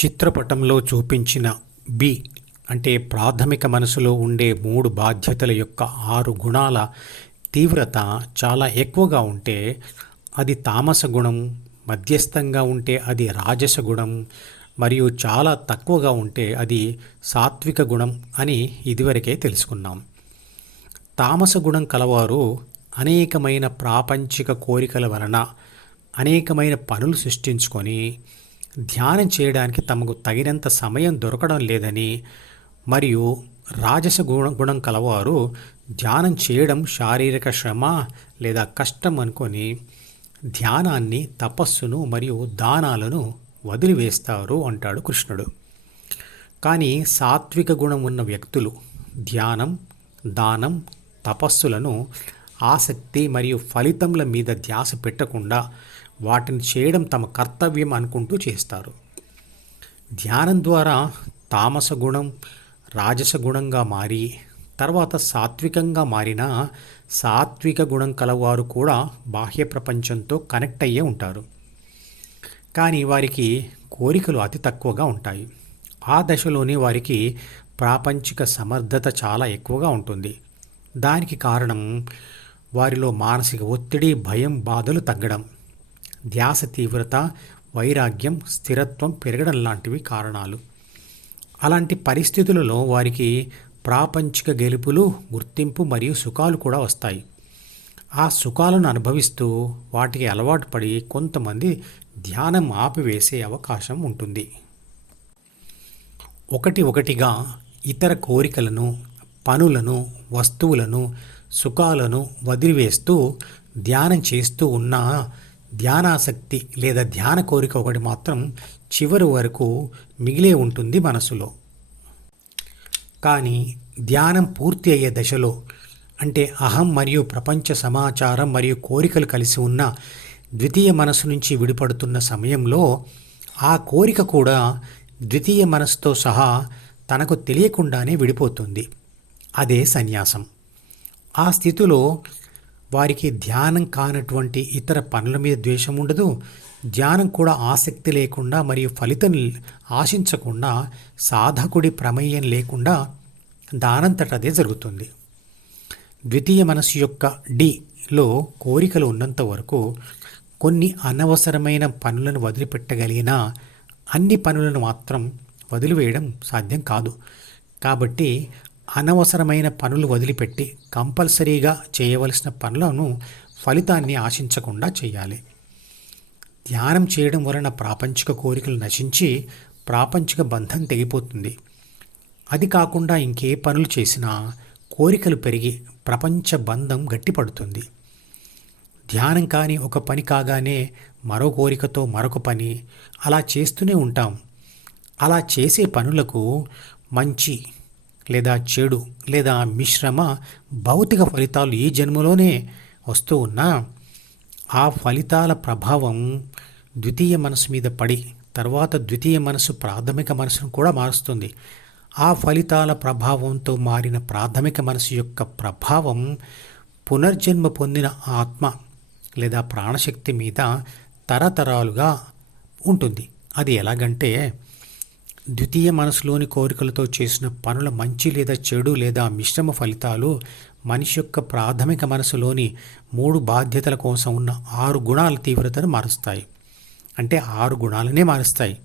చిత్రపటంలో చూపించిన బి అంటే ప్రాథమిక మనసులో ఉండే 3 బాధ్యతల యొక్క 6 గుణాల తీవ్రత చాలా ఎక్కువగా ఉంటే అది తామస గుణం, మధ్యస్థంగా ఉంటే అది రాజస గుణం మరియు చాలా తక్కువగా ఉంటే అది సాత్విక గుణం అని ఇదివరకే తెలుసుకున్నాం. తామస గుణం కలవారు అనేకమైన ప్రాపంచిక కోరికల వలన అనేకమైన పనులు సృష్టించుకొని ధ్యానం చేయడానికి తమకు తగినంత సమయం దొరకడం లేదని, మరియు రాజస గుణం కలవారు ధ్యానం చేయడం శారీరక శ్రమ లేదా కష్టం అనుకొని ధ్యానాన్ని, తపస్సును మరియు దానాలను వదిలివేస్తారు అంటాడు కృష్ణుడు. కానీ సాత్విక గుణం ఉన్న వ్యక్తులు ధ్యానం, దానం, తపస్సులను ఆసక్తి మరియు ఫలితముల మీద ధ్యాస పెట్టకుండా వాటిని చేయడం తమ కర్తవ్యం అనుకుంటూ చేస్తారు. ధ్యానం ద్వారా తామస గుణం రాజస గుణంగా మారి తర్వాత సాత్వికంగా మారిన సాత్విక గుణం కలవారు కూడా బాహ్య ప్రపంచంతో కనెక్ట్ అయ్యే ఉంటారు. కానీ వారికి కోరికలు అతి తక్కువగా ఉంటాయి. ఆ దశలోనే వారికి ప్రాపంచిక సమర్థత చాలా ఎక్కువగా ఉంటుంది. దానికి కారణం వారిలో మానసిక ఒత్తిడి, భయం, బాధలు తగ్గడం, ధ్యాస తీవ్రత, వైరాగ్యం, స్థిరత్వం పెరగడం లాంటివి కారణాలు. అలాంటి పరిస్థితులలో వారికి ప్రాపంచిక గెలుపులు, గుర్తింపు మరియు సుఖాలు కూడా వస్తాయి. ఆ సుఖాలను అనుభవిస్తూ వాటికి అలవాటు పడి కొంతమంది ధ్యానం ఆపివేసే అవకాశం ఉంటుంది. ఒకటిగా ఇతర కోరికలను, పనులను, వస్తువులను, సుఖాలను వదిలివేస్తూ ధ్యానం చేస్తూ ఉన్న ధ్యానాసక్తి లేదా ధ్యాన కోరిక ఒకటి మాత్రం చివరి వరకు మిగిలే ఉంటుంది మనసులో. కానీ ధ్యానం పూర్తి అయ్యే దశలో, అంటే అహం మరియు ప్రపంచ సమాచారం మరియు కోరికలు కలిసి ఉన్న ద్వితీయ మనసు నుంచి విడిపడుతున్న సమయంలో ఆ కోరిక కూడా ద్వితీయ మనసుతో సహా తనకు తెలియకుండానే విడిపోతుంది. అదే సన్యాసం. ఆ స్థితిలో వారికి ధ్యానం కానటువంటి ఇతర పనుల మీద ద్వేషం ఉండదు. ధ్యానం కూడా ఆసక్తి లేకుండా మరియు ఫలితం ఆశించకుండా సాధకుడి ప్రమేయం లేకుండా దానంతటదే జరుగుతుంది. ద్వితీయ మనసు యొక్క డిలో కోరికలు ఉన్నంత వరకు కొన్ని అనవసరమైన పనులను వదిలిపెట్టగలిగిన అన్ని పనులను మాత్రం వదిలివేయడం సాధ్యం కాదు. కాబట్టి అనవసరమైన పనులు వదిలిపెట్టి కంపల్సరీగా చేయవలసిన పనులను ఫలితాన్ని ఆశించకుండా చేయాలి. ధ్యానం చేయడం వలన ప్రాపంచిక కోరికలు నశించి ప్రాపంచిక బంధం తెగిపోతుంది. అది కాకుండా ఇంకే పనులు చేసినా కోరికలు పెరిగి ప్రపంచ బంధం గట్టిపడుతుంది. ధ్యానం కాని ఒక పని కాగానే మరో కోరికతో మరొక పని అలా చేస్తూనే ఉంటాం. అలా చేసే పనులకు మంచి లేదా చెడు లేదా మిశ్రమ భౌతిక ఫలితాలు ఈ జన్మలోనే వస్తూ ఉన్నా ఆ ఫలితాల ప్రభావం ద్వితీయ మనసు మీద పడి తర్వాత ద్వితీయ మనసు ప్రాథమిక మనసును కూడా మారుస్తుంది. ఆ ఫలితాల ప్రభావంతో మారిన ప్రాథమిక మనసు యొక్క ప్రభావం పునర్జన్మ పొందిన ఆత్మ లేదా ప్రాణశక్తి మీద తరతరాలుగా ఉంటుంది. అది ఎలాగంటే ద్వితీయ మనసులోని కోరికలతో చేసిన పనుల మంచి లేదా చెడు లేదా మిశ్రమ ఫలితాలు మనిషి యొక్క ప్రాథమిక మనసులోని 3 బాధ్యతల కోసం ఉన్న 6 గుణాల తీవ్రతను మారుస్తాయి. అంటే 6 గుణాలనే మారుస్తాయి.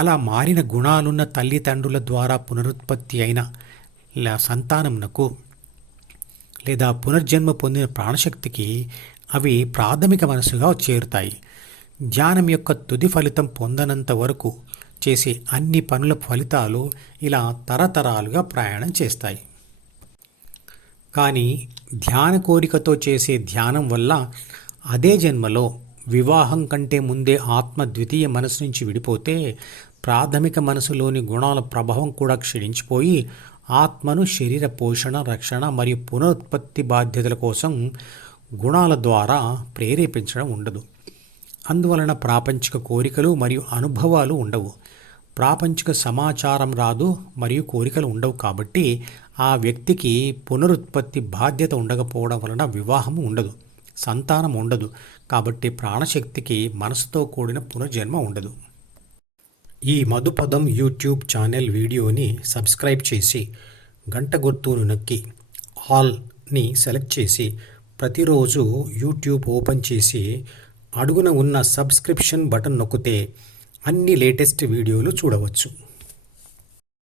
అలా మారిన గుణాలున్న తల్లిదండ్రుల ద్వారా పునరుత్పత్తి అయిన సంతానమునకు లేదా పునర్జన్మ పొందిన ప్రాణశక్తికి అవి ప్రాథమిక మనసుగా చేరుతాయి. ధ్యానం యొక్క తుది ఫలితం పొందనంత వరకు చేసే అన్ని పనుల ఫలితాలు ఇలా తరతరాలుగా ప్రయాణం చేస్తాయి. కానీ ధ్యాన కోరికతో చేసే ధ్యానం వల్ల అదే జన్మలో వివాహం కంటే ముందే ఆత్మ ద్వితీయ మనసు నుంచి విడిపోతే ప్రాథమిక మనసులోని గుణాల ప్రభావం కూడా క్షీణించిపోయి ఆత్మను శరీర పోషణ, రక్షణ మరియు పునరుత్పత్తి బాధ్యతల కోసం గుణాల ద్వారా ప్రేరేపించడం ఉండదు. అందువలన ప్రాపంచిక కోరికలు మరియు అనుభవాలు ఉండవు. ప్రాపంచిక సమాచారం రాదు మరియు కోరికలు ఉండవు. కాబట్టి ఆ వ్యక్తికి పునరుత్పత్తి బాధ్యత ఉండకపోవడం వలన వివాహం ఉండదు, సంతానం ఉండదు. కాబట్టి ప్రాణశక్తికి మనసుతో కూడిన పునర్జన్మ ఉండదు. ఈ మధుపదం యూట్యూబ్ ఛానల్ వీడియోని సబ్స్క్రైబ్ చేసి గంట గుర్తును నొక్కి ఆల్ని సెలెక్ట్ చేసి ప్రతిరోజు యూట్యూబ్ ఓపెన్ చేసి అడుగున ఉన్న సబ్స్క్రిప్షన్ బటన్ నొక్కితే అన్ని లేటెస్ట్ వీడియోలు చూడవచ్చు.